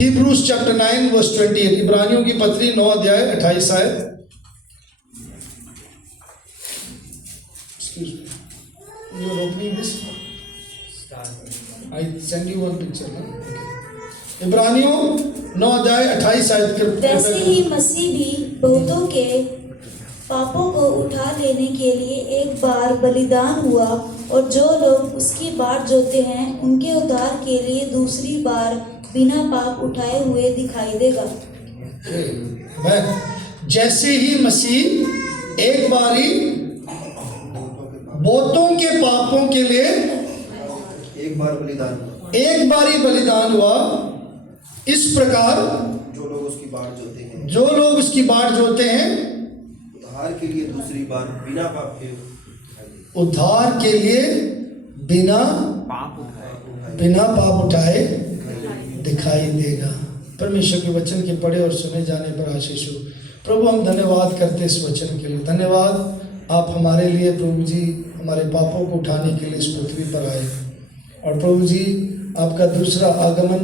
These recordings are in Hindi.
Hebrews chapter 9 verse 28, इब्रानियों की पत्री 9 अध्याय 28 आयत। Excuse me, you are opening this? I send you one picture ना? Okay. इब्रानियों 9 अध्याय 28 आयत के वैसे ही मसीह भी बहुतों के पापों को उठा लेने के लिए एक बार बलिदान हुआ, और जो लोग उसकी बाट जोते हैं उनके उद्धार के लिए दूसरी बार बिना पाप उठाए हुए दिखाई देगा। जैसे ही मसीह एक बारी बहुतों के पापों के लिए एक बारी बलिदान हुआ, इस प्रकार जो लोग उसकी बाट जोते हैं उद्धार के लिए दूसरी बार बिना पाप के उद्धार के लिए बिना पाप उठाए दिखाई देगा। परमेश्वर के वचन के पढ़े और सुने जाने पर आशीष हो। प्रभु, हम धन्यवाद करते इस वचन के लिए। धन्यवाद आप हमारे लिए प्रभु जी हमारे पापों को उठाने के लिए इस पृथ्वी पर आए, और प्रभु जी आपका दूसरा आगमन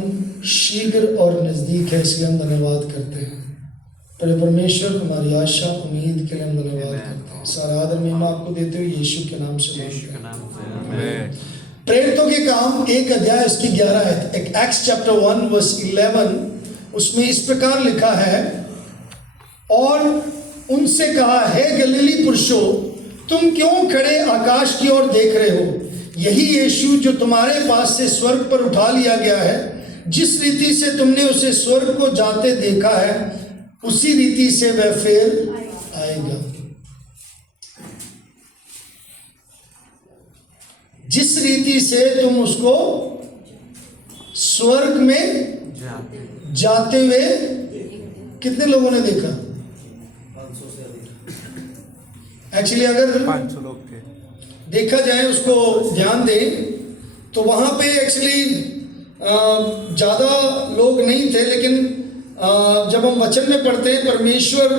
शीघ्र और नज़दीक है, इसलिए हम धन्यवाद करते हैं। परमेश्वर, हमारी आशा उम्मीद के लिए हम धन्यवाद करते हैं। सारा आदर महिमा आपको देते हुए यीशु के नाम से मांगते हैं। प्रेरितों के काम 1 अध्याय उसकी 11 है, एक्ट्स चैप्टर 1 वर्स 11, उसमें इस प्रकार लिखा है, और उनसे कहा, हे गलीली पुरुषों, तुम क्यों खड़े आकाश की ओर देख रहे हो? यही यीशु जो तुम्हारे पास से स्वर्ग पर उठा लिया गया है, जिस रीति से तुमने उसे स्वर्ग को जाते देखा है, उसी रीति से वह फिर आएगा। जिस रीति से तुम उसको स्वर्ग में जाते हुए कितने लोगों ने देखा? 500 से अधिक। एक्चुअली अगर 500 लोग थे। देखा जाए, उसको ध्यान दें तो वहां पे एक्चुअली ज़्यादा लोग नहीं थे, लेकिन जब हम वचन में पढ़ते हैं, परमेश्वर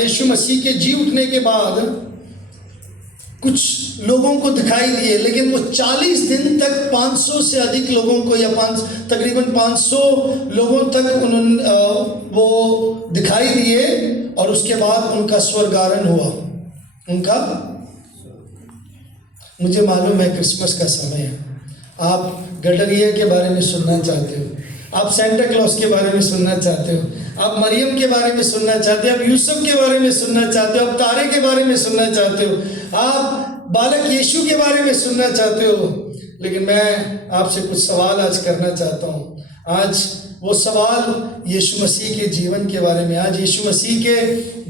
यीशु मसीह के जी उठने के बाद कुछ लोगों को दिखाई दिए, लेकिन वो 40 दिन तक 500 से अधिक लोगों को, या तकरीबन 500 लोगों तक उन्होंने वो दिखाई दिए, और उसके बाद उनका स्वर्गारोहण हुआ। उनका, मुझे मालूम है क्रिसमस का समय है, आप गडरिया के बारे में सुनना चाहते हो, आप सेंटा क्लॉज के बारे में सुनना चाहते हो, आप मरियम के बारे में सुनना चाहते हो, आप यूसुफ के बारे में सुनना चाहते हो, आप तारे के बारे में सुनना चाहते हो, आप बालक यीशु के बारे में सुनना चाहते हो। लेकिन मैं आपसे कुछ सवाल आज करना चाहता हूँ। आज वो सवाल यीशु मसीह के जीवन के बारे में, आज यीशु मसीह के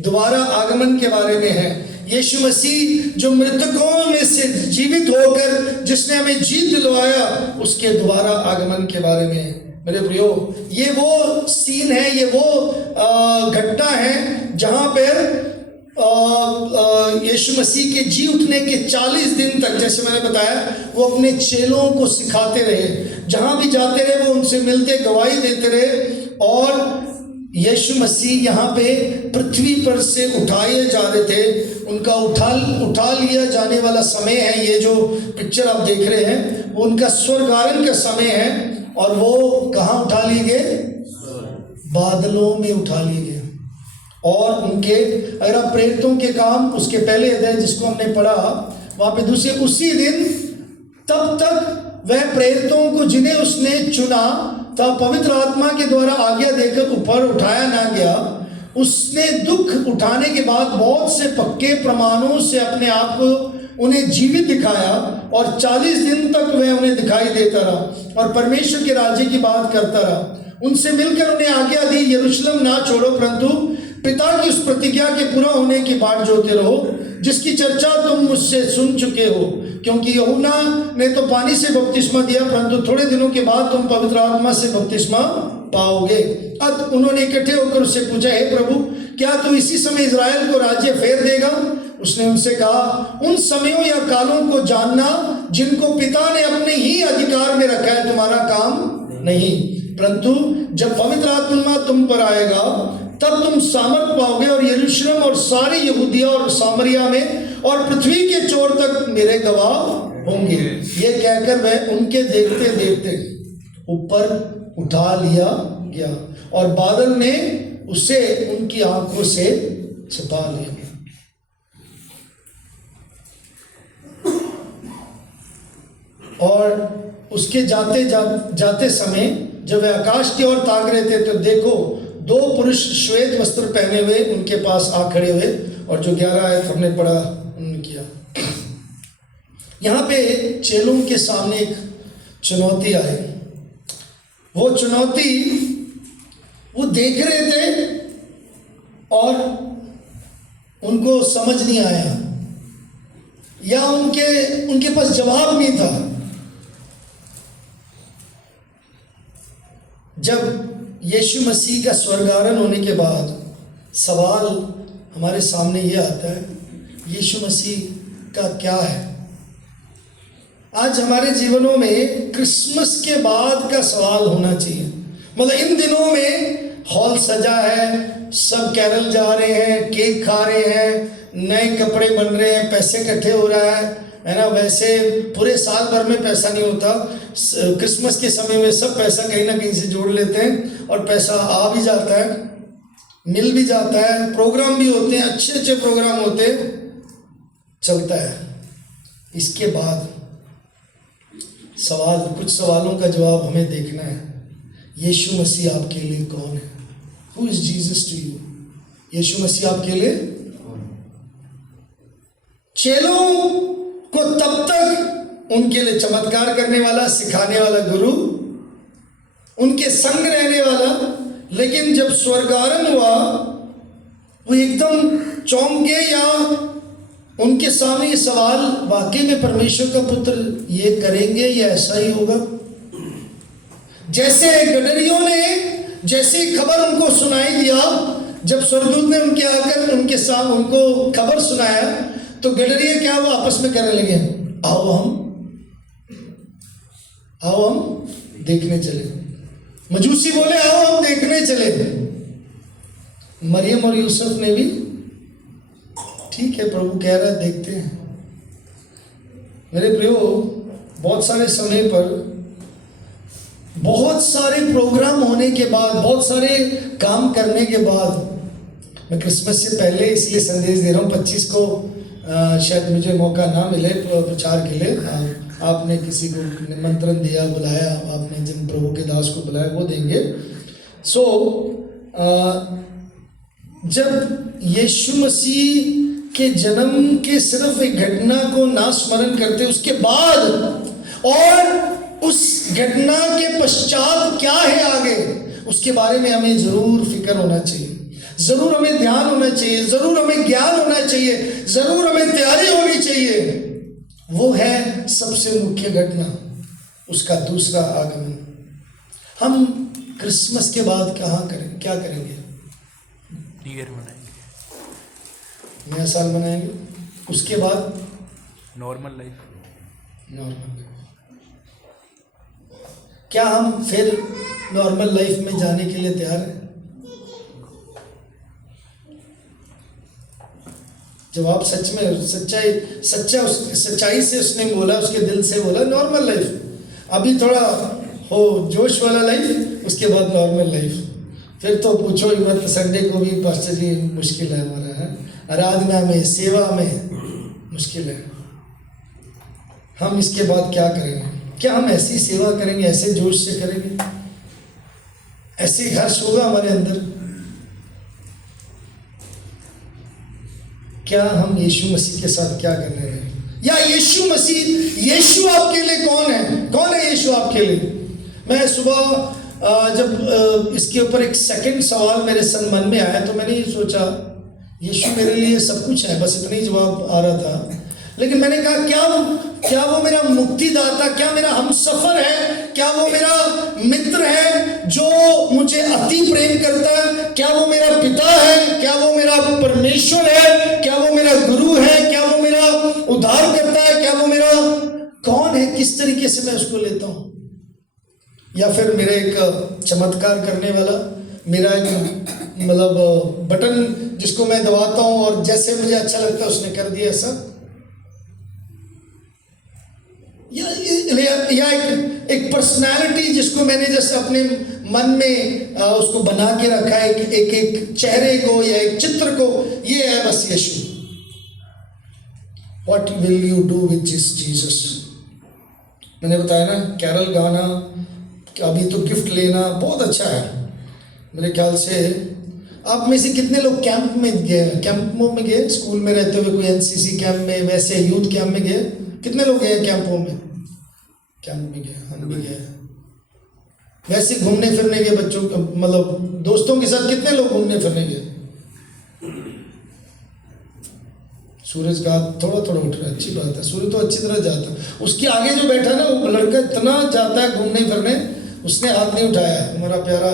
दोबारा आगमन के बारे में है। यीशु मसीह जो मृतकों में से जीवित होकर जिसने हमें जीत दिलवाया, उसके दोबारा आगमन के बारे में है। मेरे प्रियो, ये वो सीन है, ये वो घटना है जहाँ पर यीशु मसीह के जी उठने के 40 दिन तक, जैसे मैंने बताया, वो अपने चेलों को सिखाते रहे, जहाँ भी जाते रहे वो उनसे मिलते, गवाही देते रहे, और यीशु मसीह यहाँ पे पृथ्वी पर से उठाए जा रहे थे। उनका उठा लिया जाने वाला समय है, ये जो पिक्चर आप देख रहे हैं, वो उनका स्वर्गारोहण का समय है। और वो कहाँ उठा लिए गए? बादलों में उठा लिए गए। और उनके, अगर आप प्रेरितों के काम उसके पहले अध्याय जिसको हमने पढ़ा, वहाँ पे दूसरे उसी दिन, तब तक वह प्रेरितों को जिन्हें उसने चुना तब पवित्र आत्मा के द्वारा आज्ञा देकर ऊपर उठाया ना गया, उसने दुख उठाने के बाद बहुत से पक्के प्रमाणों से अपने आप को उन्हें जीवित दिखाया, और 40 दिन तक वह उन्हें दिखाई देता रहा और परमेश्वर के राज्य की बात करता रहा। उनसे मिलकर उन्हें आज्ञा दी, यरूशलेम ना छोड़ो, परंतु पिता की उस प्रतिज्ञा के पूरा होने की बाट जोते रहो, जिसकी चर्चा तुम मुझसे सुन चुके हो। क्योंकि यूहन्ना ने तो पानी से बपतिस्मा दिया, परंतु थोड़े दिनों के बाद तुम पवित्र आत्मा से बपतिस्मा पाओगे। अब उन्होंने इकट्ठे होकर उससे पूछा, हे प्रभु, क्या तू इसी समय इजराइल को राज्य फेर देगा? उसने उनसे कहा, उन समयों या कालों को जानना जिनको पिता ने अपने ही अधिकार में रखा है तुम्हारा काम नहीं, परंतु जब पवित्र आत्मा तुम पर आएगा तब तुम सामर्थ पाओगे, और यरूशलेम और सारी यहूदिया और सामरिया में और पृथ्वी के छोर तक मेरे गवाह होंगे। ये कहकर वह उनके देखते देखते ऊपर उठा लिया गया और बादल ने उसे उनकी आंखों से छिपा लिया। और उसके जाते समय जब वे आकाश की ओर ताक रहे थे तो देखो 2 पुरुष श्वेत वस्त्र पहने हुए उनके पास आ खड़े हुए, और जो 11 आयत हमने पढ़ा उन्होंने किया। यहाँ पे चेलों के सामने एक चुनौती आई। वो चुनौती वो देख रहे थे और उनको समझ नहीं आया, या उनके पास जवाब नहीं था। जब यीशु मसीह का स्वर्गारोहण होने के बाद सवाल हमारे सामने ये आता है, यीशु मसीह का क्या है? आज हमारे जीवनों में क्रिसमस के बाद का सवाल होना चाहिए। मतलब इन दिनों में हॉल सजा है, सब कैरल जा रहे हैं, केक खा रहे हैं, नए कपड़े बन रहे हैं, पैसे इकट्ठे हो रहा है ना। वैसे पूरे साल भर में पैसा नहीं होता, क्रिसमस के समय में सब पैसा कहीं ना कहीं से जोड़ लेते हैं और पैसा आ भी जाता है, मिल भी जाता है, प्रोग्राम भी होते हैं, अच्छे अच्छे प्रोग्राम होते हैं, चलता है। इसके बाद कुछ सवालों का जवाब हमें देखना है। यीशु मसीह आपके लिए कौन है? Who is Jesus to you? Yeshu Masih आपके लिए चेलों को तब तक उनके लिए चमत्कार करने वाला, सिखाने वाला गुरु, उनके संग रहने वाला, लेकिन जब स्वर्गारोहण हुआ वो एकदम चौंक गए, या उनके सामने ये सवाल, वाकई में परमेश्वर का पुत्र ये करेंगे या ऐसा ही होगा? जैसे गडरियों ने जैसे खबर उनको सुनाई दिया, जब स्वर्गदूत ने उनके आकर उनके साथ उनको खबर सुनाया, तो गडरिये क्या वो आपस में कहने लगे, आओ हम देखने चले। मजूसी बोले आओ हम देखने चले। मरियम और यूसुफ ने भी ठीक है, प्रभु कह रहा है देखते हैं। मेरे प्रियो, बहुत सारे समय पर, बहुत सारे प्रोग्राम होने के बाद, बहुत सारे काम करने के बाद, मैं क्रिसमस से पहले इसलिए संदेश दे रहा हूँ, 25 को शायद मुझे मौका ना मिले प्रचार के लिए, आपने किसी को निमंत्रण दिया, बुलाया, आपने जिन प्रभु के दास को बुलाया वो देंगे। जब यीशु मसीह के जन्म के सिर्फ एक घटना को ना स्मरण करते, उसके बाद और उस घटना के पश्चात क्या है आगे, उसके बारे में हमें जरूर फिक्र होना चाहिए, जरूर हमें ध्यान होना चाहिए, जरूर हमें ज्ञान होना चाहिए, जरूर हमें तैयारी होनी चाहिए। वो है सबसे मुख्य घटना, उसका दूसरा आगमन। हम क्रिसमस के बाद क्या करेंगे? न्यू ईयर मनाएंगे, नया साल मनाएंगे। उसके बाद नॉर्मल लाइफ। क्या हम फिर नॉर्मल लाइफ में जाने के लिए तैयार हैं? जवाब सच में सच्चाई से उसने बोला, उसके दिल से बोला नॉर्मल लाइफ। अभी थोड़ा हो जोश वाला लाइफ, उसके बाद नॉर्मल लाइफ। फिर तो पूछो ही मत, संडे को भी पास्टर जी मुश्किल है हमारा, है आराधना में, सेवा में मुश्किल है। हम इसके बाद क्या करेंगे? क्या हम ऐसी सेवा करेंगे, ऐसे जोश से करेंगे, ऐसे हर्ष होगा हमारे अंदर? क्या हम यीशु मसीह के साथ क्या करने रहे? या यीशु आपके लिए कौन है यीशु आपके लिए? मैं सुबह जब इसके ऊपर एक सेकंड सवाल मेरे मन में आया, तो मैंने ये सोचा यीशु मेरे लिए सब कुछ है, बस इतना ही जवाब आ रहा था। लेकिन मैंने कहा क्या वो मेरा मुक्तिदाता, क्या मेरा हमसफर है, क्या वो मेरा मित्र है जो मुझे अति प्रेम करता है, क्या वो मेरा पिता है, क्या वो मेरा परमेश्वर है, क्या वो मेरा गुरु है, क्या वो मेरा उद्धार करता है, क्या वो मेरा कौन है? किस तरीके से मैं उसको लेता हूँ? या फिर मेरा एक चमत्कार करने वाला, मेरा एक मतलब बटन जिसको मैं दबाता हूँ और जैसे मुझे अच्छा लगता है उसने कर दिया ऐसा, या एक पर्सनालिटी जिसको मैंने जैसे अपने मन में उसको बना के रखा है, एक चेहरे को या एक चित्र को, ये है बस यीशु। What will you do with Jesus? मैंने बताया ना, कैरल गाना, अभी तो गिफ्ट लेना बहुत अच्छा है। मेरे ख्याल से आप में से कितने लोग कैंप में गए, कैंपों में गए, स्कूल में रहते हुए कोई एनसीसी कैंप में, वैसे यूथ कैंप में गए? कितने लोग गए कैंपों में? कैंप में गए, हम भी गए। वैसे घूमने फिरने गए बच्चों, मतलब दोस्तों के साथ कितने लोग घूमने फिरने गए? सूरज का थोड़ा थोड़ा उठ रहा है, अच्छी बात है। सूरज तो अच्छी तरह जाता है। उसके आगे जो बैठा ना, वो लड़का इतना जाता है घूमने फिरने, उसने हाथ नहीं उठाया, हमारा प्यारा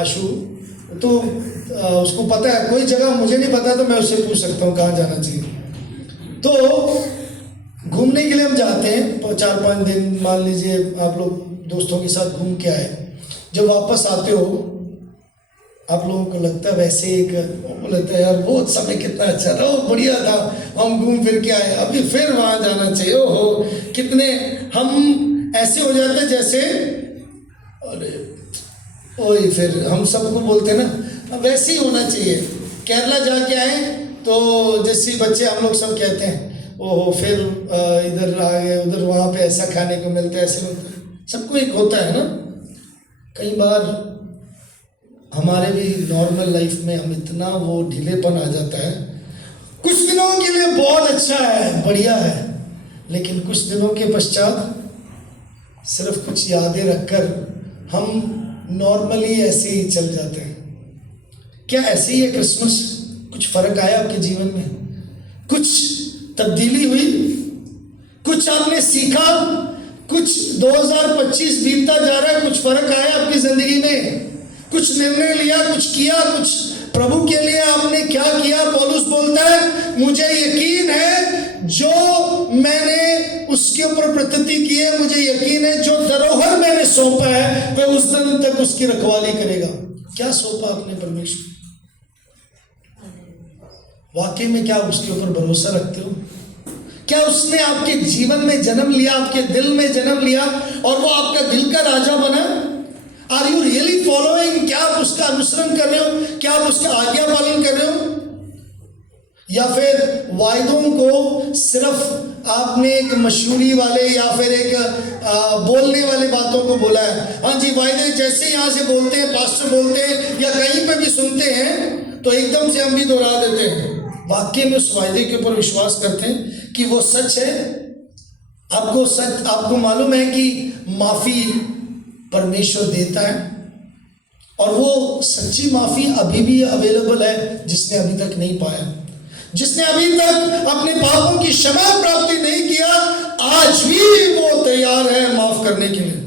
आशु। तो उसको पता है, कोई जगह मुझे नहीं पता तो मैं उससे पूछ सकता हूँ कहाँ जाना चाहिए। तो घूमने के लिए हम जाते हैं 4-5 दिन, मान लीजिए आप लोग दोस्तों के साथ घूम के आए। जब वापस आते हो आप लोगों को लगता है वैसे एक, लगता है यार बहुत समय कितना अच्छा था, वो बढ़िया था, हम घूम फिर के आए, अभी फिर वहाँ जाना चाहिए। ओहो, कितने हम ऐसे हो जाते हैं जैसे, अरे ओए, फिर हम सबको बोलते हैं ना वैसे ही होना चाहिए। केरला जाके आए तो जैसे बच्चे हम लोग सब कहते हैं, ओहो फिर इधर आ गए, उधर वहाँ पे ऐसा खाने को मिलता है, ऐसे होता है। सबको एक होता है ना। कई बार हमारे भी नॉर्मल लाइफ में हम इतना वो ढीलेपन आ जाता है, कुछ दिनों के लिए बहुत अच्छा है, बढ़िया है, लेकिन कुछ दिनों के पश्चात सिर्फ कुछ यादें रखकर हम नॉर्मली ऐसे ही चल जाते हैं। क्या ऐसे ही है क्रिसमस? कुछ फर्क आया आपके जीवन में? कुछ तब्दीली हुई? कुछ आपने सीखा? कुछ 2025 बीतता जा रहा है, कुछ फर्क आया आपकी जिंदगी में? कुछ निर्णय लिया, कुछ किया, कुछ प्रभु के लिए आपने क्या किया? पौलुस बोलता है, मुझे यकीन है जो मैंने उसके ऊपर प्रतिति की है, मुझे यकीन है जो धरोहर मैंने सौंपा है वह उस दिन तक उसकी रखवाली करेगा। क्या सौंपा आपने परमेश्वर? वाकई में क्या उसके ऊपर भरोसा रखते हो? क्या उसने आपके जीवन में जन्म लिया, आपके दिल में जन्म लिया और वो आपका दिल का राजा बना? Are you really following? क्या आप उसका अनुसरण कर रहे हो? क्या आप उसका आज्ञा पालन कर रहे हो? या फिर वायदों को सिर्फ आपने एक मशहूरी वाले या फिर एक बोलने वाले बातों को बोला है? हाँ जी, वायदे जैसे यहाँ से बोलते हैं, पास्टर बोलते हैं या कहीं पे भी सुनते हैं तो एकदम से हम भी दोहरा देते हैं। वाकई में उस वायदे के ऊपर विश्वास करते हैं कि वो सच है? आपको मालूम है कि माफी परमेश्वर देता है और वो सच्ची माफी अभी भी अवेलेबल है। जिसने अभी तक नहीं पाया, जिसने अभी तक अपने पापों की क्षमा प्राप्ति नहीं किया, आज भी वो तैयार है माफ करने के लिए।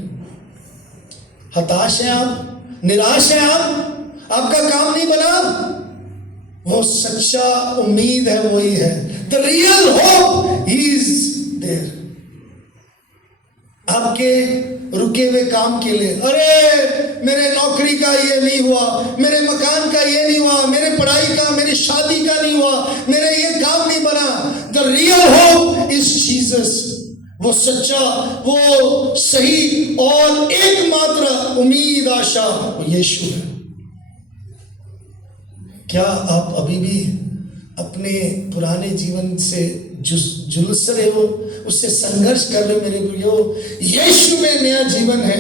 हताश हैं आप, निराश हैं आप, आपका काम नहीं बना, वो सच्चा उम्मीद है, वही है। The real hope is there. आपके रुके हुए काम के लिए, अरे मेरे नौकरी का ये नहीं हुआ, मेरे मकान का ये नहीं हुआ, मेरे पढ़ाई का, मेरी शादी का नहीं हुआ, मेरे ये काम नहीं बना। The real hope is Jesus. वो सच्चा, वो सही और एकमात्र उम्मीद, आशा वो यीशु है। क्या आप अभी भी अपने पुराने जीवन से जुलूस रहे हो, उससे संघर्ष कर रहे हो? मेरे प्रियो, यीशु में नया जीवन है,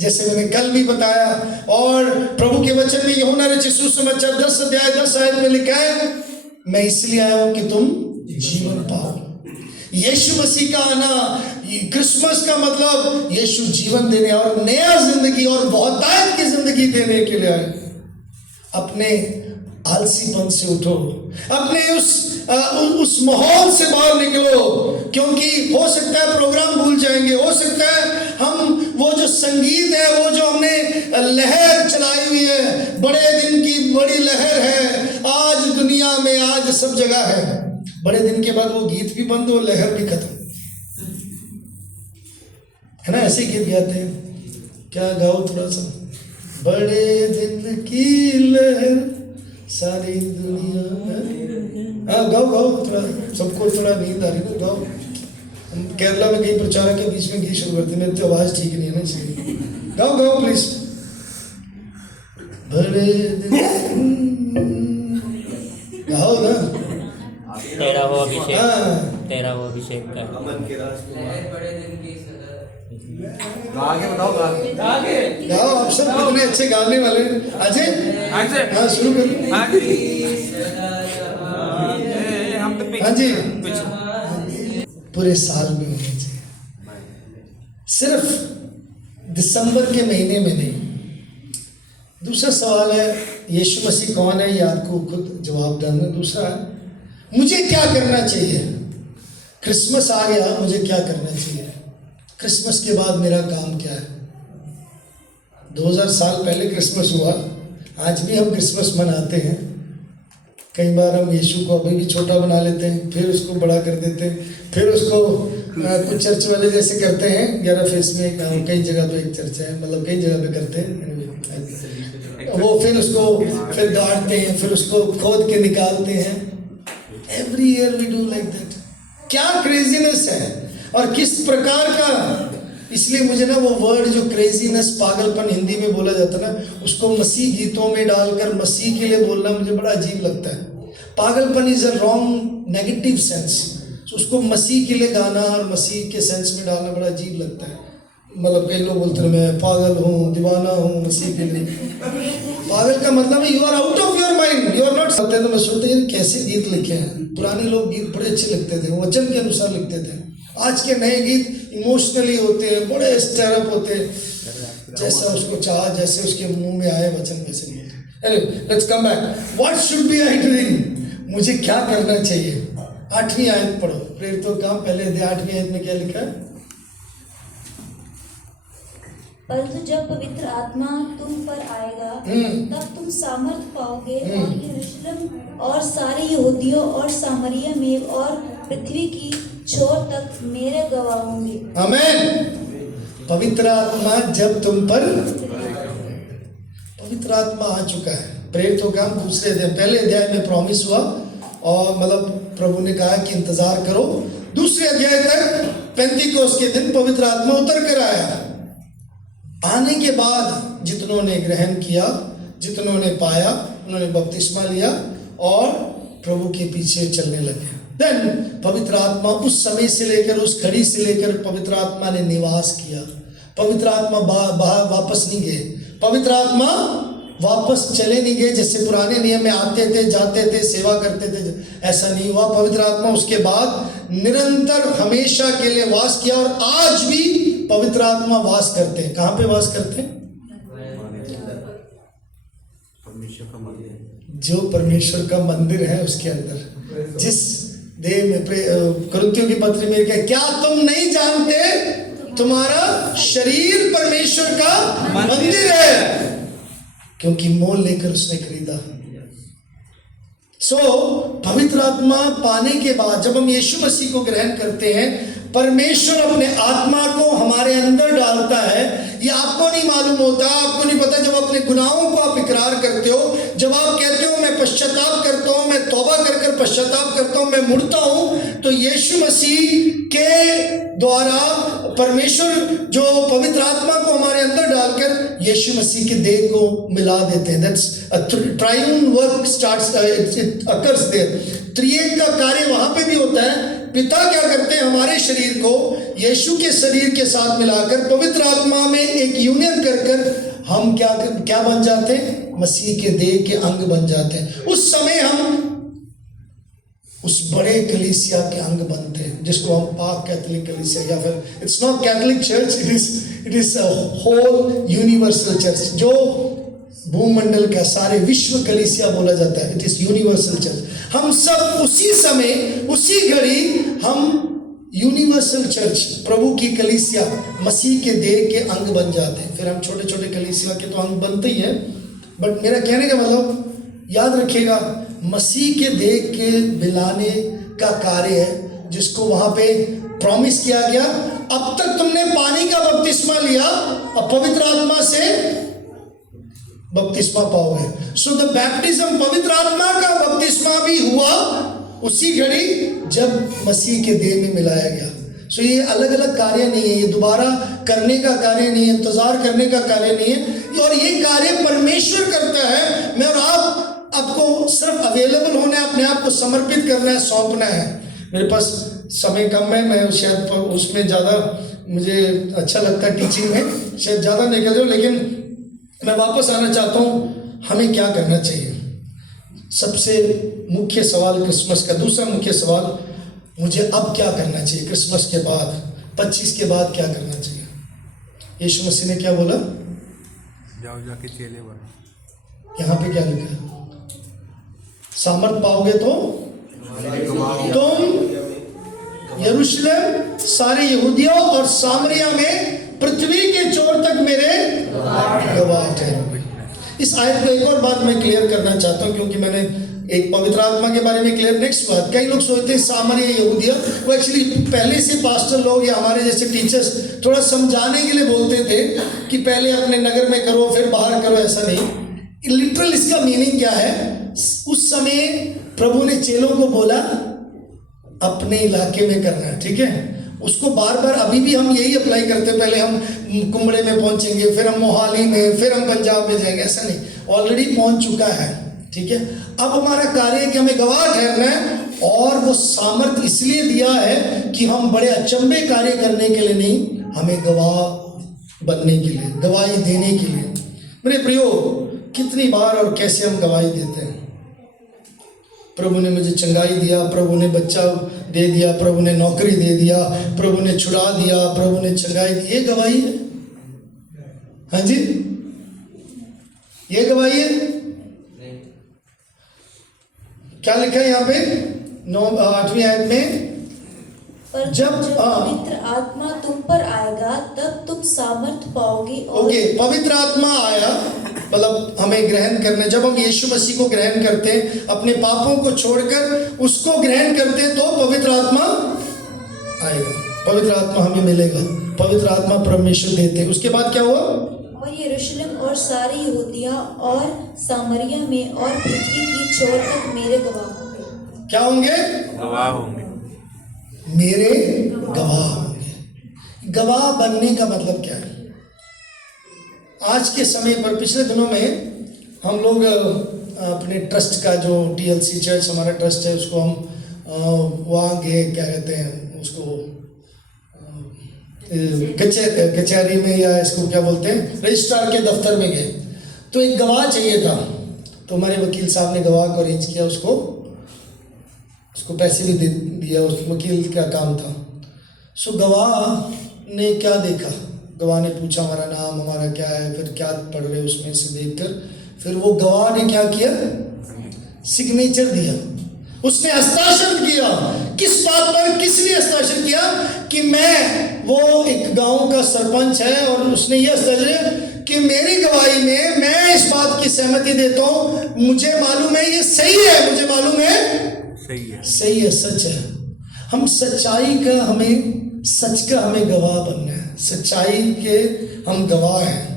जैसे मैंने कल भी बताया। और प्रभु के वचन में यूहन्ना रचित सुसमाचार 10 अध्याय 10 आयत में लिखा है, मैं इसलिए आया हूं कि तुम जीवन पाओ। यीशु मसीह का आना, क्रिसमस का मतलब यीशु जीवन देने और नया जिंदगी और बहुतायत की जिंदगी देने के लिए आए। अपने आलसीपन से उठो, अपने उस माहौल से बाहर निकलो, क्योंकि हो सकता है प्रोग्राम भूल जाएंगे, हो सकता है हम वो जो संगीत है, वो जो हमने लहर चलाई हुई है, बड़े दिन की बड़ी लहर है आज दुनिया में, आज सब जगह है, बड़े दिन के बाद वो गीत भी बंद हो, लहर भी खत्म, है ना? ऐसे गीत गाते हैं, क्या गाओ थोड़ा सा, बड़े दिन की लहर सारी दुनिया में। हाँ गाओ थोड़ा, सबको थोड़ा नींद आ रही है, गाओ। हम केरला में कई प्रचारक के बीच में गीत शुरू करते हैं, मेरी तो आवाज़ ठीक नहीं है ना, इसलिए गाओ प्लीज। बड़े दिन गाओ ना। तेरा वो अभिषेक, हाँ तेरा वो अभिषेक का अमन के राजकुमार। आगे बताओ गाओ, आप सब कितने अच्छे गाने वाले हैं। अजय हाँ शुरू करो। हाँ जी, पूरे साल में होने चाहिए, सिर्फ दिसंबर के महीने में नहीं। दूसरा सवाल है यीशु मसीह कौन है, ये आपको खुद जवाब देना। दूसरा है मुझे क्या करना चाहिए। क्रिसमस आ गया, मुझे क्या करना चाहिए। क्रिसमस के बाद मेरा काम क्या है। 2000 साल पहले क्रिसमस हुआ, आज भी हम क्रिसमस मनाते हैं। कई बार हम यीशु को अभी भी छोटा बना लेते हैं, फिर उसको बड़ा कर देते हैं, फिर उसको कुछ चर्च वाले जैसे करते हैं 11 फेस में, कई जगह पे एक चर्च है, मतलब कई जगह पे करते हैं वो, फिर उसको फिर गाड़ते हैं, फिर उसको खोद के निकालते हैं। Every year we do like that. क्या क्रेजीनेस है और किस प्रकार का। इसलिए मुझे ना वो वर्ड जो क्रेजीनेस, पागलपन हिंदी में बोला जाता है ना, उसको मसीह गीतों में डालकर मसीह के लिए बोलना मुझे बड़ा अजीब लगता है। पागलपन is a wrong negative sense, उसको मसीह के लिए गाना और मसीह के सेंस में डालना बड़ा अजीब लगता है। मतलब कई लोग बोलते हैं मैं पागल हूँ, दीवाना हूँ मसीह के लिए। पागल का मतलब है you are out of your mind, you are not. सोचते तो मैं सोचते यार कैसे गीत लिखे हैं। पुराने लोग गीत बड़े अच्छे लिखते थे, वचन के अनुसार लिखते थे। आज के नए गीत इमोशनली होते हैं, बड़े स्टेरअप होते हैं, जैसा उसको चाहा, जैसे उसके मुंह में आए वचन वैसे बोलते। Anyway let's come back. What should be I doing, मुझे क्या करना चाहिए। 8वीं आयत पढ़ो, प्रेरितों का काम पहले अध्याय 8वीं आयत में क्या लिखा है। परंतु जब पवित्र आत्मा तुम पर आएगा तब तुम सामर्थ पाओगे और यरूशलेम और सारे यहूदियों और सामरिया में और पृथ्वी की छोर तक मेरे गवाह होंगे। आमीन। पवित्र आत्मा जब तुम पर, पवित्र आत्मा आ चुका है। प्रेरितों का काम दूसरे अध्याय, पहले अध्याय में प्रॉमिस हुआ और मतलब प्रभु ने कहा कि इंतजार करो। दूसरे अध्याय तक पेंतीकोस्त के दिन पवित्र आत्मा उतर कर आया। आने के बाद जितनों ने ग्रहण किया, जितनों ने पाया, उन्होंने बपतिस्मा लिया और प्रभु के पीछे चलने लगे। देन पवित्र आत्मा उस समय से लेकर, उस घड़ी से लेकर पवित्र आत्मा ने निवास किया। पवित्र आत्मा वापस नहीं गए। पवित्र आत्मा वापस चले नहीं गए। जैसे पुराने नियम में आते थे, जाते थे, सेवा करते थे, ऐसा नहीं हुआ। पवित्र आत्मा उसके बाद निरंतर हमेशा के लिए वास किया और आज भी पवित्र आत्मा वास करते हैं। कहाँ पे वास करते हैं? परमेश्वर का मंदिर, जो परमेश्वर का मंदिर है उसके अंदर। जिस देह में कुरिन्थियों की पत्री में क्या तुम नहीं जानते तुम्हारा शरीर परमेश्वर का मंदिर है, क्योंकि मोल लेकर उसने खरीदा। पवित्र आत्मा पाने के बाद जब हम यीशु मसीह को ग्रहण करते हैं, परमेश्वर अपने आत्मा को हमारे अंदर डालता है। ये आपको नहीं मालूम होता, आपको नहीं पता। जब अपने गुनाहों को आप इकरार करते हो, जब आप कहते हो मैं पश्चाताप करता हूँ, मैं तौबा कर कर पश्चाताप करता हूँ, मैं मुड़ता हूँ, तो यीशु मसीह के द्वारा परमेश्वर जो पवित्र आत्मा को हमारे अंदर डालकर यीशु मसीह के देह को मिला देते हैं। That's a triune work starts, it occurs there. त्रिएक का कार्य वहां पे भी होता है। पिता क्या करते हैं, हमारे शरीर को यीशु के शरीर के साथ मिलाकर पवित्र आत्मा में एक यूनियन कर कर हम क्या बन जाते हैं, मसीह के देह के अंग बन जाते हैं। उस समय हम उस बड़े कलीसिया के अंग बनते हैं, जिसको हम पाक कैथोलिक कलीसिया, या फिर it's not Catholic church, it is a whole universal church, जो भूमंडल का सारे विश्व कलीसिया बोला जाता है। It is universal church. हम सब उसी समय, उसी घड़ी हम यूनिवर्सल चर्च, प्रभु की कलीसिया, मसीह के देह के अंग बन जाते हैं। फिर हम छोटे छोटे कलीसिया के तो अंग बनते ही हैं, बट मेरा कहने का मतलब याद रखिएगा, मसीह के देह के मिलाने का कार्य है, जिसको वहां पे प्रॉमिस किया गया। अब तक तुमने पानी का बपतिस्मा लिया, अब पवित्र आत्मा से बपतिस्मा पाओगे। सो द बैप्टिज्म, पवित्र आत्मा का बपतिस्मा भी हुआ उसी घड़ी जब मसीह के देह में मिलाया गया। सो ये अलग अलग कार्य नहीं है, ये दोबारा करने का कार्य नहीं है, इंतजार करने का कार्य नहीं है, और ये कार्य परमेश्वर करता है। मैं और आपको सिर्फ अवेलेबल होना है, अपने आप को समर्पित करना है, सौंपना है। मेरे पास समय कम है, मैं शायद उसमें ज़्यादा मुझे अच्छा लगता है टीचिंग में, शायद ज़्यादा निकल जाऊँ, लेकिन मैं वापस आना चाहता हूँ हमें क्या करना चाहिए। सबसे मुख्य सवाल क्रिसमस का, दूसरा मुख्य सवाल, मुझे अब क्या करना चाहिए क्रिसमस के बाद, 25 के बाद क्या करना चाहिए। यीशु मसीह ने क्या बोला? जाओ जाके चेले बनो। यहाँ पे क्या लिखा है? सामर्थ पाओगे तो तुम यरूशलेम, सारे यहूदिया और सामरिया में पृथ्वी के छोर तक मेरे गवाह ठहरोगे। इस आयत को एक और बात मैं क्लियर करना चाहता हूँ, क्योंकि मैंने एक पवित्र आत्मा के बारे में क्लियर। नेक्स्ट बात, कई लोग सोचते हैं सामरिया यहूदिया, वो एक्चुअली पहले से पास्टर लोग या हमारे जैसे टीचर्स थोड़ा समझाने के लिए बोलते थे कि पहले अपने नगर में करो फिर बाहर करो, ऐसा नहीं। लिटरल इसका मीनिंग क्या है? उस समय प्रभु ने चेलों को बोला अपने इलाके में करना है, ठीक है। उसको बार बार अभी भी हम यही अप्लाई करते हैं, पहले हम कुंबड़े में पहुंचेंगे, फिर हम मोहाली में, फिर हम पंजाब में जाएंगे, ऐसा नहीं, ऑलरेडी पहुंच चुका है, ठीक है। अब हमारा कार्य है कि हमें गवाह ठहरना है, और वो सामर्थ इसलिए दिया है कि हम बड़े अचंभे कार्य करने के लिए नहीं, हमें गवाह बनने के लिए, गवाही देने के लिए। मेरे प्रियो, कितनी बार और कैसे हम गवाही देते हैं। प्रभु ने मुझे चंगाई दिया, प्रभु ने बच्चा दे दिया, प्रभु ने नौकरी दे दिया, प्रभु ने छुड़ा दिया, प्रभु ने चंगाई दी, ये गवाही है? हाँ जी, ये गवाही है? क्या लिखा है यहाँ पे 8वीं आयत में? पर जब पवित्र आत्मा तुम पर आएगा तब तुम सामर्थ पाओगे। ओके, पवित्र आत्मा आया मतलब हमें ग्रहण करने, जब हम यीशु मसीह को ग्रहण करते हैं, अपने पापों को छोड़कर उसको ग्रहण करते हैं, तो पवित्र आत्मा आएगा, पवित्र आत्मा हमें मिलेगा, पवित्र आत्मा परमेश्वर देते हैं। उसके बाद क्या हुआ? और यरूशलेम और सारी यहूदिया और सामरिया में और पृथ्वी की छोर तक मेरे गवाह होंगे। क्या होंगे? गवाह होंगे। मेरे गवाह होंगे। गवाह बनने का मतलब क्या है? आज के समय पर, पिछले दिनों में हम लोग अपने ट्रस्ट का, जो TLC चर्च हमारा ट्रस्ट है, उसको हम वहाँ गए, क्या कहते हैं उसको, कचहरी में, या इसको क्या बोलते हैं, रजिस्ट्रार के दफ्तर में गए, तो एक गवाह चाहिए था। तो हमारे वकील साहब ने गवाह को अरेंज किया, उसको पैसे भी दे दिया, उस वकील का काम था। सो गवाह ने क्या देखा, गवाह ने पूछा हमारा नाम, हमारा क्या है, फिर क्या पढ़ रहे उसमें से देखकर, फिर वो गवाह ने क्या किया? सिग्नेचर दिया, उसने हस्ताक्षर किया। किस बात पर? किसने हस्ताक्षर किया? कि वो एक गांव का सरपंच है, और उसने ये हस्ताक्षर कि मेरी गवाही में मैं इस बात की सहमति देता हूँ, मुझे मालूम है ये सही है, मुझे मालूम है सही है, सच है। हम सच्चाई का, हमें सच का हमें गवाह बनना है, सच्चाई के हम गवाह हैं।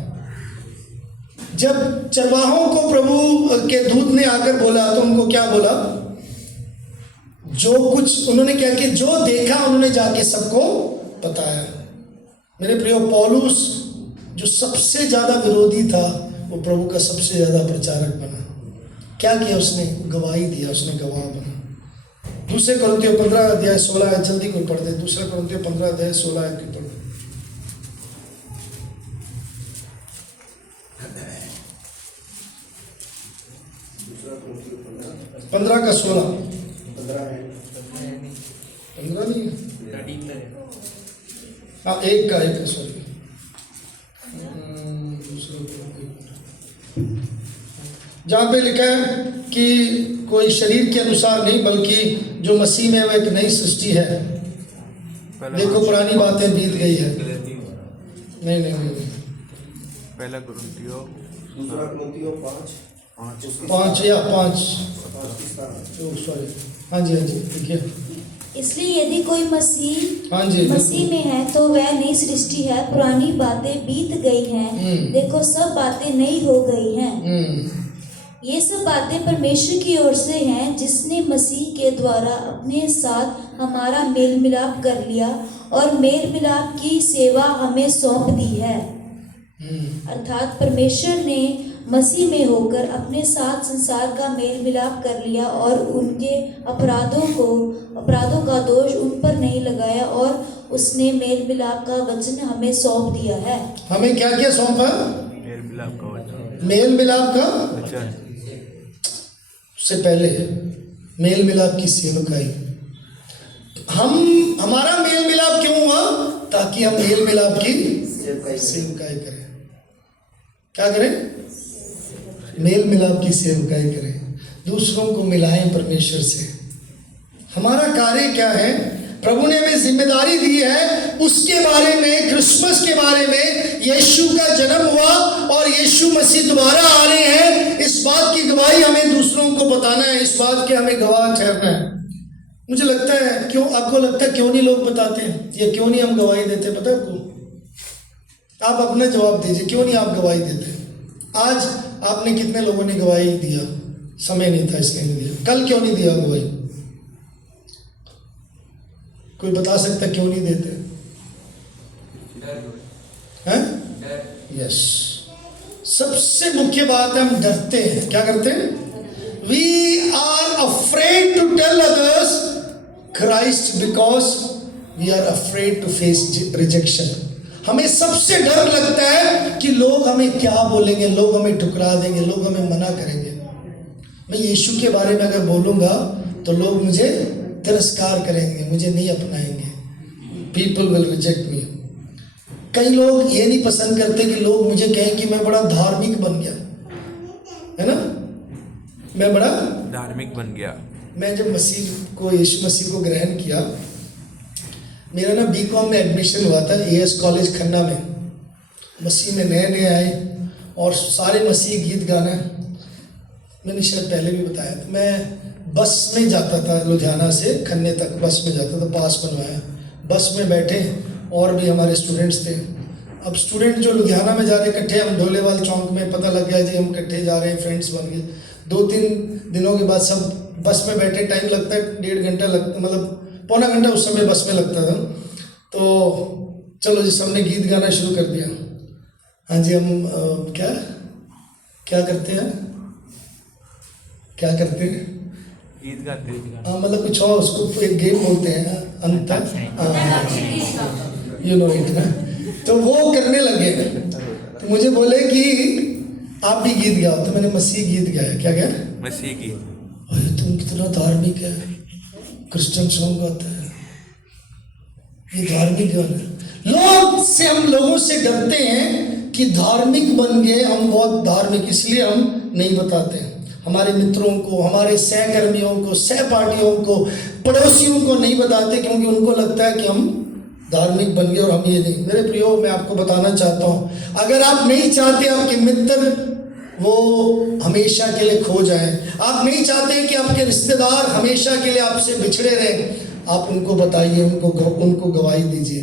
जब चरवाहों को प्रभु के दूत ने आकर बोला, तो उनको क्या बोला? जो कुछ उन्होंने क्या किया, जो देखा उन्होंने जाके सबको बताया। मेरे प्रियो, पौलुस जो सबसे ज्यादा विरोधी था, वो प्रभु का सबसे ज्यादा प्रचारक बना। क्या किया उसने? गवाही दिया, उसने गवाह बना। दूसरे कोरिन्थियों 15 अध्याय 16, जल्दी कोई पढ़ दे, दूसरा कोरिन्थियों 15 अध्याय 16 की पढ़ दे। 15 का 16, 15 नहीं, हाँ एक का सॉरी, जहाँ पे लिखा है कि कोई शरीर के अनुसार नहीं, बल्कि जो मसीह में वो एक नई सृष्टि है। देखो पुरानी बातें बीत गई है। नहीं, पहला कुरिन्थियों, दूसरा कुरिन्थियों 5 सॉरी, हाँ जी देखिए। इसलिए यदि कोई मसीह हाँ जी, मसीह में है तो वह नई सृष्टि है, पुरानी बातें बीत गई हैं, देखो सब बातें नई हो गई हैं। ये सब बातें परमेश्वर की ओर से हैं, जिसने मसीह के द्वारा अपने साथ हमारा मेल मिलाप कर लिया और मेल मिलाप की सेवा हमें सौंप दी है। अर्थात परमेश्वर ने मसीह में होकर अपने साथ संसार का मेल मिलाप कर लिया और उनके अपराधों का दोष उन पर नहीं लगाया, और उसने मेल मिलाप का वचन हमें सौंप दिया है। हमें क्या क्या सौंपा? मेल मिलाप का वचन। मेल मिलाप का वचन। से पहले मेल मिलाप की सेवकाई। हमारा मेल मिलाप क्यों हुआ? ताकि हम मेल मिलाप की सेवकाई करें। क्या करें? मेल मिलाप की सेवकाई करें, दूसरों को मिलाएं परमेश्वर से। हमारा कार्य क्या है? प्रभु ने हमें जिम्मेदारी दी है उसके बारे में, क्रिसमस के बारे में। यीशु का जन्म हुआ और यीशु मसीह दोबारा आ रहे हैं, इस बात की गवाही हमें दूसरों को बताना है, इस बात के हमें गवाह ठहरना है। मुझे लगता है, क्यों आपको लगता है क्यों नहीं लोग बताते हैं, या क्यों नहीं हम गवाही देते? पता है आपको? आप अपना जवाब दीजिए, क्यों नहीं आप गवाही देते? आज आपने कितने लोगों ने गवाही दिया? समय नहीं था इसलिए नहीं दिया। कल क्यों नहीं दिया गवाही? कोई बता सकता क्यों नहीं देते हैं? यस, सबसे मुख्य बात है, हम डरते हैं। क्या करते हैं? We are afraid to tell others Christ because we are afraid to face rejection. हमें सबसे डर लगता है कि लोग हमें क्या बोलेंगे, लोग हमें ठुकरा देंगे, लोग हमें मना करेंगे। मैं यीशु के बारे में अगर बोलूँगा तो लोग मुझे तिरस्कार करेंगे, मुझे नहीं अपनाएंगे। पीपल विल रिजेक्ट मी। कई लोग ये नहीं पसंद करते कि लोग मुझे कहें कि मैं बड़ा धार्मिक बन गया, है ना? मैं बड़ा धार्मिक बन गया। मैं जब यीशु मसीह को ग्रहण किया, मेरा ना बीकॉम में एडमिशन हुआ था एएस कॉलेज खन्ना में। मसीह में नए नए आए और सारे मसीह गीत गाना, मैंने शायद पहले भी बताया था। मैं बस में जाता था, लुधियाना से खन्ने तक बस में जाता था, पास बनवाया। बस में बैठे और भी हमारे स्टूडेंट्स थे। अब स्टूडेंट जो लुधियाना में जा रहे इकट्ठे, हम ढोलेवाल चौक में पता लग गया जी हम इकट्ठे जा रहे हैं, फ्रेंड्स बन गए। 2-3 दिनों के बाद सब बस में बैठे, टाइम लगता है 1.5 घंटा लगता, मतलब पौना घंटा उस समय बस में लगता था। तो चलो जी, सबने गीत गाना शुरू कर दिया। हाँ जी, हम क्या करते हैं? क्या करते हैं? गीत गाते हैं। हाँ, मतलब कुछ और, उसको एक गेम बोलते हैं, यू नो इट ना। तो वो करने लगे, तो मुझे बोले कि आप भी गीत गाओ। तो मैंने मसीह गीत गाया। क्या गया? मसीह की। अरे तुम कितना धार्मिक है, क्रिश्चियन सॉन्ग गाता है, ये धार्मिक गाना। हम लोगों से डरते हैं कि धार्मिक बन गए, हम बहुत धार्मिक, इसलिए हम नहीं बताते हैं। हमारे मित्रों को, हमारे सहकर्मियों को, सहपाठियों को, पड़ोसियों को नहीं बताते, क्योंकि उनको लगता है कि हम धार्मिक बन गए और हम ये नहीं। मेरे प्रियो, मैं आपको बताना चाहता हूँ, अगर आप नहीं चाहते आपके मित्र वो हमेशा के लिए खो जाएं, आप नहीं चाहते कि आपके रिश्तेदार हमेशा के लिए आपसे बिछड़े रहें, आप उनको बताइए, उनको गवाही दीजिए।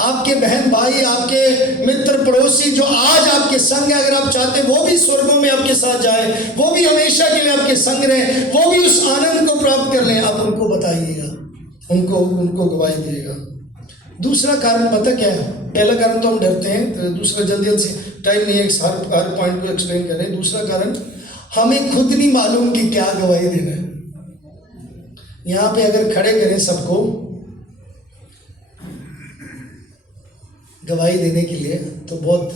आपके बहन भाई, आपके मित्र पड़ोसी जो आज आपके संग है, अगर आप चाहते वो भी स्वर्गों में आपके साथ जाए, वो भी हमेशा के लिए आपके संग रहे, वो भी उस आनंद को प्राप्त कर लें, आप उनको बताइएगा, उनको गवाही दिएगा। दूसरा कारण पता क्या है? पहला कारण तो हम डरते हैं, तो दूसरा जल्दी से, टाइम नहीं है हर पॉइंट को एक्सप्लेन करें। दूसरा कारण, हमें खुद नहीं मालूम कि क्या गवाही देना है। यहाँ पे अगर खड़े करें सबको गवाही देने के लिए, तो बहुत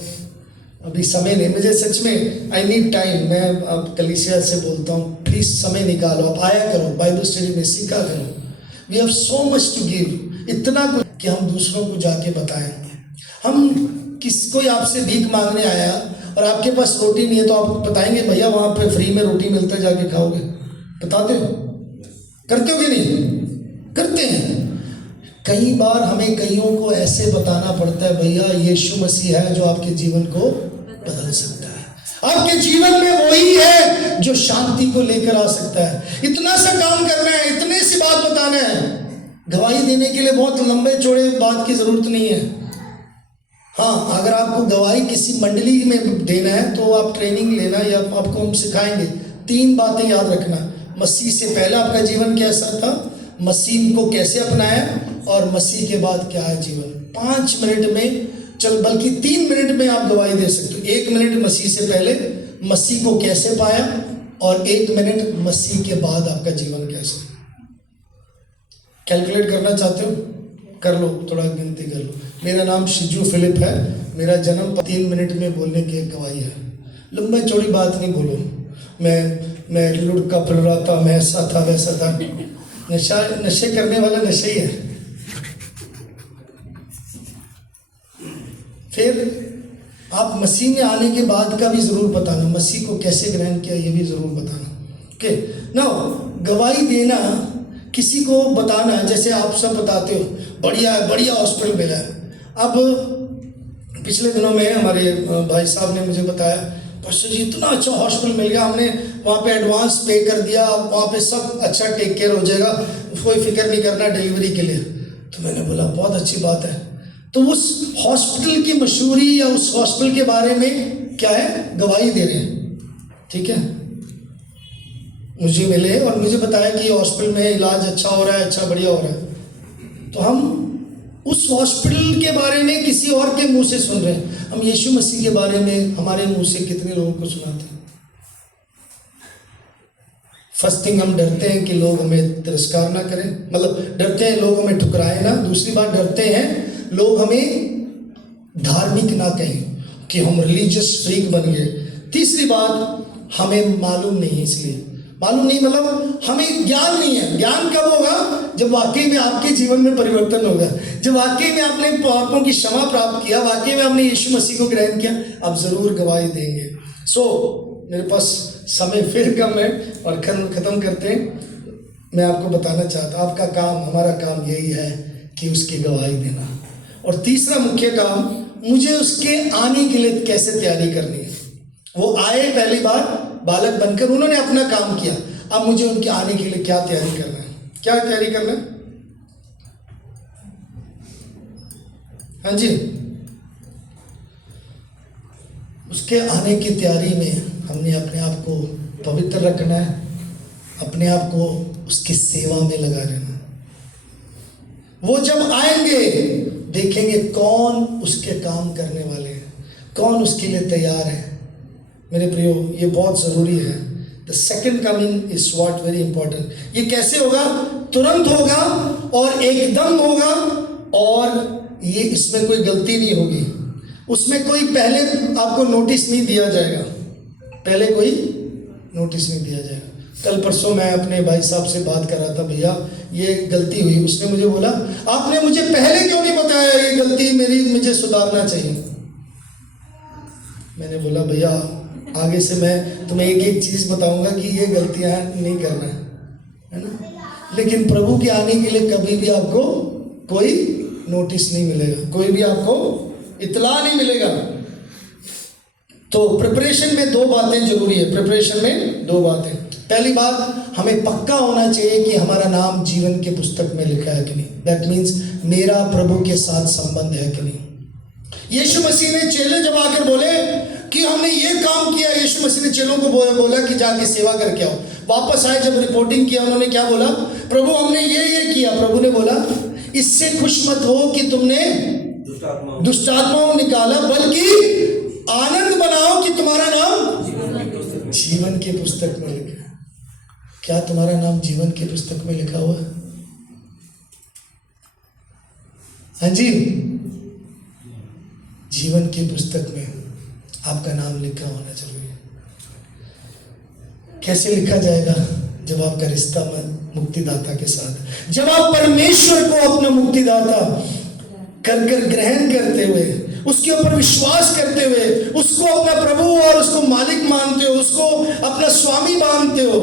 अभी समय नहीं, मुझे सच में आई नीड टाइम। मैं अब कलीसिया से बोलता हूँ, प्लीज समय निकालो, आप आया करो, बाइबल स्टडी में सीखा करो। We have so much to give, इतना कुछ कि हम दूसरों को जाके बताएं। हम कोई आपसे भीख मांगने आया और आपके पास रोटी नहीं है, तो आप बताएंगे भैया वहाँ पे फ्री में रोटी मिलता है, जाके खाओगे? बताते हो? करते हो कि नहीं? करते हैं। कई बार हमें कईयों को ऐसे बताना पड़ता है, भैया यीशु मसीह है जो आपके जीवन को बदल सकता है। आपके जीवन में वही है जो शांति को लेकर आ सकता है। इतना सा काम करना है, इतने सी बात बताना है। गवाही देने के लिए बहुत लंबे चौड़े बात की जरूरत नहीं है। हाँ, अगर आपको गवाही किसी मंडली में देना है तो आप ट्रेनिंग लेना, या आपको हम सिखाएंगे 3 बातें याद रखना। मसीह से पहले आपका जीवन कैसा था, मसीह को कैसे अपनाया, और मसीह के बाद क्या है जीवन। 5 मिनट में बल्कि 3 मिनट में आप गवाही दे सकते हो। 1 मिनट मसीह से पहले, मसीह को कैसे पाया, और 1 मिनट मसीह के बाद आपका जीवन कैसे। कैलकुलेट करना चाहते हो, कर लो, थोड़ा गिनती कर लो। मेरा नाम शिजू फिलिप है, मेरा जन्म 3 मिनट में बोलने की एक गवाही है। लंबा चौड़ी बात नहीं बोलो, मैं लुढ़का फिर रहा था, मैं ऐसा था वैसा था। नशे करने वाला नशे ही है। फिर आप मसीह में आने के बाद का भी ज़रूर बताना, मसीह को कैसे ग्रहण किया ये भी ज़रूर बताना। ओके नाउ, गवाही देना, किसी को बताना, जैसे आप सब बताते हो बढ़िया हॉस्पिटल मिला है। अब पिछले दिनों में हमारे भाई साहब ने मुझे बताया, पास्टर जी इतना अच्छा हॉस्पिटल मिल गया, हमने वहाँ पे एडवांस पे कर दिया, वहाँ पे सब अच्छा टेक केयर हो जाएगा, कोई फिक्र नहीं करना डिलीवरी के लिए। तो मैंने बोला बहुत अच्छी बात है। तो उस हॉस्पिटल की मशहूरी या उस हॉस्पिटल के बारे में क्या है, गवाही दे रहे हैं। ठीक है, मुझे मिले और मुझे बताया कि हॉस्पिटल में इलाज अच्छा हो रहा है, अच्छा बढ़िया हो रहा है। तो हम उस हॉस्पिटल के बारे में किसी और के मुंह से सुन रहे हैं। हम यीशु मसीह के बारे में हमारे मुंह से कितने लोगों को सुनाते हैं। फर्स्ट थिंग, हम डरते हैं कि लोग हमें तिरस्कार ना करें, मतलब डरते हैं लोग हमें ठुकराए ना। दूसरी बात, डरते हैं लोग हमें धार्मिक ना कहें कि हम रिलीजियस फ्रीक बन गए। तीसरी बात, हमें मालूम नहीं, इसलिए मालूम नहीं मतलब हमें ज्ञान नहीं है। ज्ञान कब होगा, जब वाकई में आपके जीवन में परिवर्तन होगा, जब वाकई में आपने पापों की क्षमा प्राप्त किया, वाकई में आपने यीशु मसीह को ग्रहण किया, आप जरूर गवाही देंगे। मेरे पास समय फिर कम है और खत्म करते हैं। मैं आपको बताना चाहता हूँ, आपका काम, हमारा काम यही है कि उसकी गवाही देना। और तीसरा मुख्य काम, मुझे उसके आने के लिए कैसे तैयारी करनी है। वो आए पहली बार बालक बनकर, उन्होंने अपना काम किया, अब मुझे उनके आने के लिए क्या तैयारी करना है, क्या तैयारी करना है। हाँ जी, उसके आने की तैयारी में हमने अपने आप को पवित्र रखना है, अपने आप को उसकी सेवा में लगा रहना। वो जब आएंगे देखेंगे कौन उसके काम करने वाले हैं, कौन उसके लिए तैयार है। मेरे प्रियो, ये बहुत ज़रूरी है। The second coming is what very important. ये कैसे होगा, तुरंत होगा और एकदम होगा, और ये इसमें कोई गलती नहीं होगी, उसमें कोई पहले आपको नोटिस नहीं दिया जाएगा, पहले कोई नोटिस नहीं दिया जाएगा। कल परसों मैं अपने भाई साहब से बात कर रहा था, भैया ये गलती हुई। उसने मुझे बोला, आपने मुझे पहले क्यों नहीं बताया, ये गलती मेरी, मुझे सुधारना चाहिए। मैंने बोला, भैया आगे से मैं तुम्हें एक एक चीज़ बताऊंगा कि ये गलतियां नहीं करना है ना। लेकिन प्रभु के आने के लिए कभी भी आपको कोई नोटिस नहीं मिलेगा, कोई भी आपको इतला नहीं मिलेगा। तो प्रिपरेशन में 2 बातें जरूरी है। प्रिपरेशन में 2 बातें। पहली बात, हमें पक्का होना चाहिए कि हमारा नाम जीवन के पुस्तक में लिखा है कि नहीं। दैट मीन्स मेरा प्रभु के साथ संबंध है कि नहीं। यीशु मसीह ने चेले जब आकर बोले कि हमने ये काम किया, यीशु मसीह ने चेलों को बोला कि जाके सेवा करके आओ। वापस आए, जब रिपोर्टिंग किया, उन्होंने क्या बोला, प्रभु हमने ये किया। प्रभु ने बोला, इससे खुश मत हो कि तुमने दुष्टात्माओं निकाला, बल्कि आनंद बनाओ कि तुम्हारा नाम जीवन की पुस्तक में लिखा है। क्या तुम्हारा नाम जीवन की पुस्तक में लिखा हुआ है? हाँ जी, जीवन की पुस्तक में आपका नाम लिखा होना जरूरी है। कैसे लिखा जाएगा? जब आपका रिश्ता मुक्तिदाता के साथ, जब आप परमेश्वर को अपना मुक्तिदाता कर ग्रहण करते हुए, उसके ऊपर विश्वास करते हुए, उसको अपना प्रभु और उसको मालिक मानते हो, उसको अपना स्वामी मानते हो,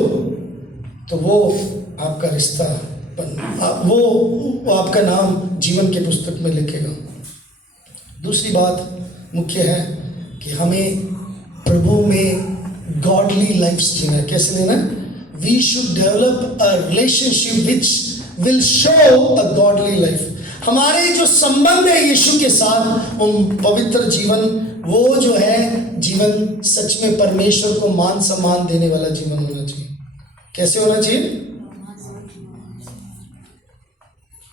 तो वो आपका रिश्ता, वो आपका नाम जीवन के पुस्तक में लिखेगा। दूसरी बात मुख्य है कि हमें प्रभु में गॉडली लाइफ जीना है। कैसे लेना? We should develop a relationship which will show a godly life. हमारे जो संबंध है यीशु के साथ, वो पवित्र जीवन, वो जो है जीवन सच में परमेश्वर को मान सम्मान देने वाला जीवन होना चाहिए। कैसे होना चाहिए?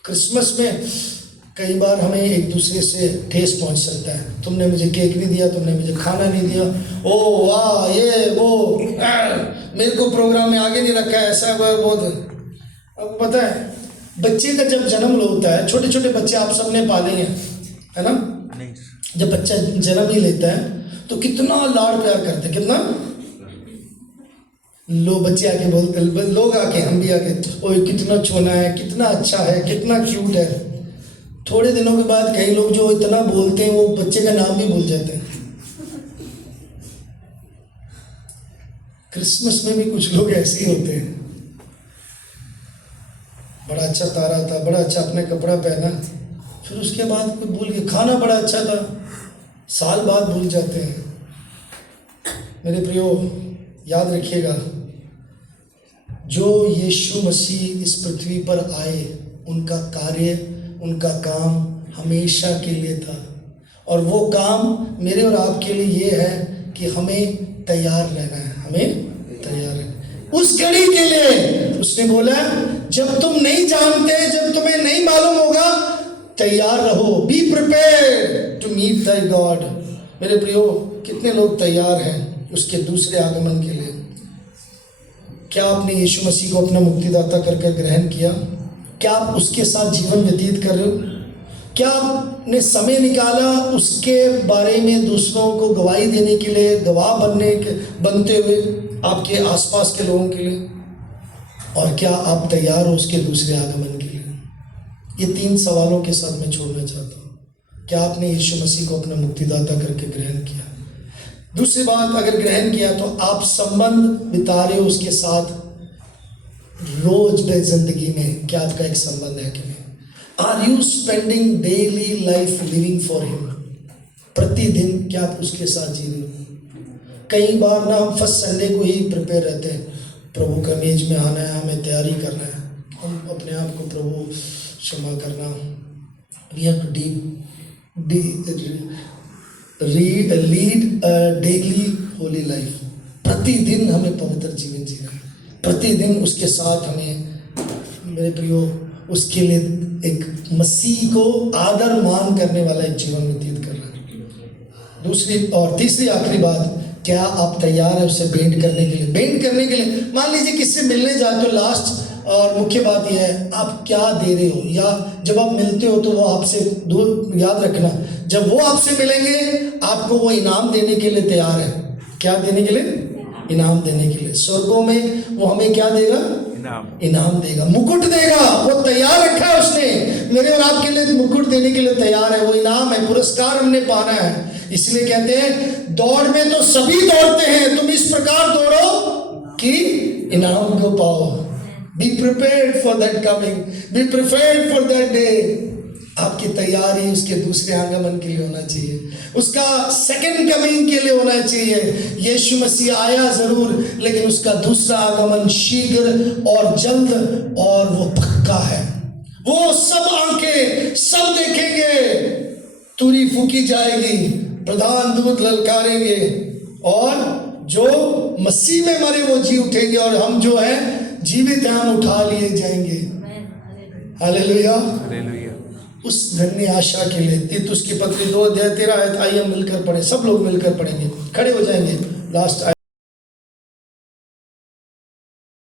क्रिसमस में कई बार हमें एक दूसरे से ठेस पहुंच सकता है। तुमने मुझे केक नहीं दिया, तुमने मुझे खाना नहीं दिया, ओ वाह ये वो, मेरे को प्रोग्राम में आगे नहीं रखा है, ऐसा वो बहुत। अब पता है बच्चे का जब जन्म होता है, छोटे छोटे बच्चे आप सबने पाले हैं, है ना? नहीं। जब बच्चा जन्म ही लेता है तो कितना लाड़ प्यार करते हैं, कितना। लोग बच्चे आके बोलते, लोग आके, हम भी आके, ओए कितना छोना है, कितना अच्छा है, कितना क्यूट है। थोड़े दिनों के बाद कई लोग जो इतना बोलते हैं वो बच्चे का नाम भी भूल जाते हैं। क्रिसमस में भी कुछ लोग ऐसे ही होते हैं। बड़ा अच्छा तारा था, बड़ा अच्छा अपने कपड़ा पहना, फिर उसके बाद कोई भूल गया। खाना बड़ा अच्छा था, साल बाद भूल जाते हैं। मेरे प्रियो, याद रखिएगा, जो यीशु मसीह इस पृथ्वी पर आए, उनका कार्य, उनका काम हमेशा के लिए था, और वो काम मेरे और आपके लिए ये है कि हमें तैयार रहना है, हमें तैयार रहना है। उस घड़ी के लिए उसने बोला, जब तुम नहीं जानते, जब तुम्हें नहीं मालूम होगा, तैयार रहो, be prepared to meet the God. मेरे प्रियो, कितने लोग तैयार हैं उसके दूसरे आगमन के लिए? क्या आपने यीशु मसीह को अपना मुक्तिदाता करके ग्रहण किया? क्या आप उसके साथ जीवन व्यतीत कर रहे हो? क्या आपने समय निकाला उसके बारे में दूसरों को गवाही देने के लिए, गवाह बनते हुए आपके आसपास के लोगों के लिए? और क्या आप तैयार हो उसके दूसरे आगमन के लिए? ये 3 सवालों के साथ मैं छोड़ना चाहता हूँ। क्या आपने यीशु मसीह को अपना मुक्तिदाता करके ग्रहण किया? दूसरी बात, अगर ग्रहण किया तो आप संबंध बिता रहे हो उसके साथ रोज बे जिंदगी में? क्या आपका एक संबंध है कि नहीं? Are you spending daily life living for him? प्रतिदिन क्या आप उसके साथ जी रहे हो? कई बार ना हम फर्स्ट संडे को ही प्रिपेयर रहते हैं, प्रभु का मेज में आना है, हमें तैयारी करना है, हम अपने आप को प्रभु क्षमा करना, we have to lead daily holy life. प्रतिदिन हमें पवित्र जीवन जीना है, प्रतिदिन उसके साथ हमें, मेरे प्रियो, उसके लिए एक मसीह को आदर मान करने वाला एक जीवन व्यतीत करना है। दूसरी और तीसरी आखिरी बात, क्या आप तैयार है उससे भेंट करने के लिए? भेंट करने के लिए, मान लीजिए किससे मिलने जाते हो, लास्ट और मुख्य बात यह है, आप क्या दे रहे हो? या जब आप मिलते हो तो वो आपसे दूर, याद रखना, जब वो आपसे मिलेंगे आपको वो इनाम देने के लिए तैयार है। क्या देने के लिए? इनाम देने के लिए। स्वर्गों में वो हमें क्या देगा? इनाम देगा, मुकुट देगा। वो तैयार रखा है उसने, मेरे और आपके लिए मुकुट देने के लिए तैयार है। वो इनाम है, पुरस्कार हमने पाना है। इसलिए कहते हैं, दौड़ में तो सभी दौड़ते हैं, तुम इस प्रकार दौड़ो कि इनाम को पाओ। Be prepared for that coming, be prepared for that day. आपकी तैयारी उसके दूसरे आगमन के लिए होना चाहिए, उसका सेकंड कमिंग के लिए होना चाहिए। यीशु मसीह आया जरूर, लेकिन उसका दूसरा आगमन शीघ्र और जल्द, और वो पक्का है। वो सब आंखें सब देखेंगे, तुरी फूकी जाएगी, प्रधान दूत ललकारेंगे, और जो मसीह में मरे वो जी उठेंगे, और हम जो है जीवित हैं हम उठा लिए जाएंगे। Hallelujah, hallelujah. उस धन्य आशा के लिए तीतुस की पत्री 2 अध्याय 13 आयत, आइए हम मिलकर पढ़ें, सब लोग मिलकर पढ़ेंगे, खड़े हो जाएंगे। लास्ट